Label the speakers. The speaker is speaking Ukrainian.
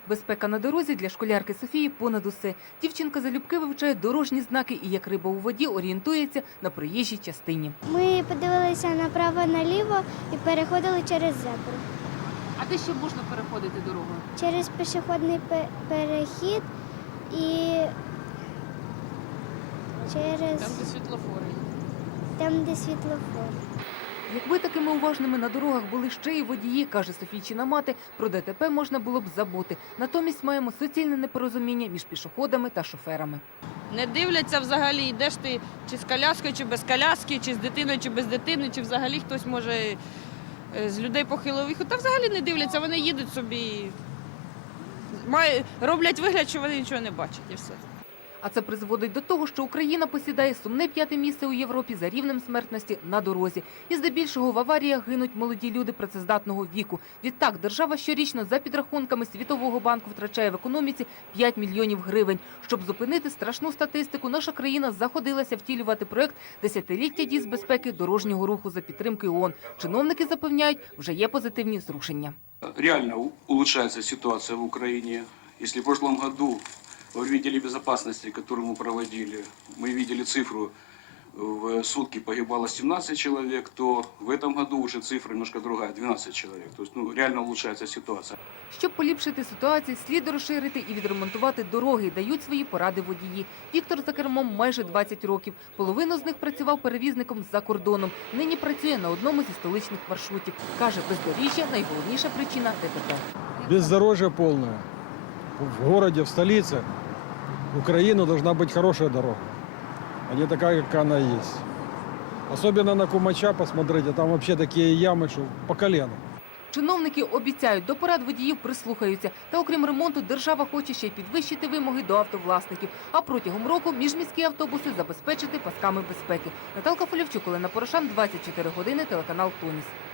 Speaker 1: Безпека на дорозі для школярки Софії понад усе. Дівчинка залюбки вивчає дорожні знаки і, як риба у воді, орієнтується на проїжджій частині.
Speaker 2: Ми подивилися направо-наліво і переходили через зебру.
Speaker 1: А де ще можна переходити дорогою?
Speaker 2: Через пішохідний перехід і через
Speaker 3: Там, де світлофори.
Speaker 2: там, де світлофор.
Speaker 1: Якби такими уважними на дорогах були ще й водії, каже Софійчина мати, про ДТП можна було б забути. Натомість маємо суцільне непорозуміння між пішоходами та шоферами.
Speaker 3: Не дивляться взагалі, йдеш ти чи з коляскою, чи без коляски, чи з дитиною, чи без дитини, чи взагалі хтось може з людей похилого віку. Та взагалі не дивляться, вони їдуть собі, роблять вигляд, що вони нічого не бачать і все.
Speaker 1: А це призводить до того, що Україна посідає сумне 5-те місце у Європі за рівнем смертності на дорозі. І здебільшого в аваріях гинуть молоді люди працездатного віку. Відтак, держава щорічно за підрахунками Світового банку втрачає в економіці 5 мільйонів гривень. Щоб зупинити страшну статистику, наша країна заходилася втілювати проект «Десятиліття дій з безпеки дорожнього руху» за підтримки ООН. Чиновники запевняють, вже є позитивні зрушення.
Speaker 4: Реально улучшается ситуация в Украине. Если в прошлом году во время телебезопасности, которую мы проводили, мы видели цифру, в сутки погибало 17 человек, то в этом году уже цифра немножко другая, 12 человек. То есть реально улучшается ситуация.
Speaker 1: Щоб поліпшити ситуацію, слід розширити і відремонтувати дороги, дають свої поради водії. Віктор за кермом майже 20 років. Половину з них працював перевізником за кордоном. Нині працює на одному зі столичних маршрутів. Каже, бездоріжжя – найголовніша причина ДТП.
Speaker 5: Бездорожье полное. В городе, в столице Украины должна быть хорошая дорога, а не такая, как она есть. Особенно на Кумача посмотрите, там вообще такие ямы, что по колено.
Speaker 1: Чиновники обіцяють, до порад водіїв прислухаються. Та окрім ремонту, держава хоче ще й підвищити вимоги до автовласників. А протягом року міжміські автобуси забезпечити пасками безпеки. Наталка Фолівчук, Олена Порошан, 24 години, телеканал «Тоніс».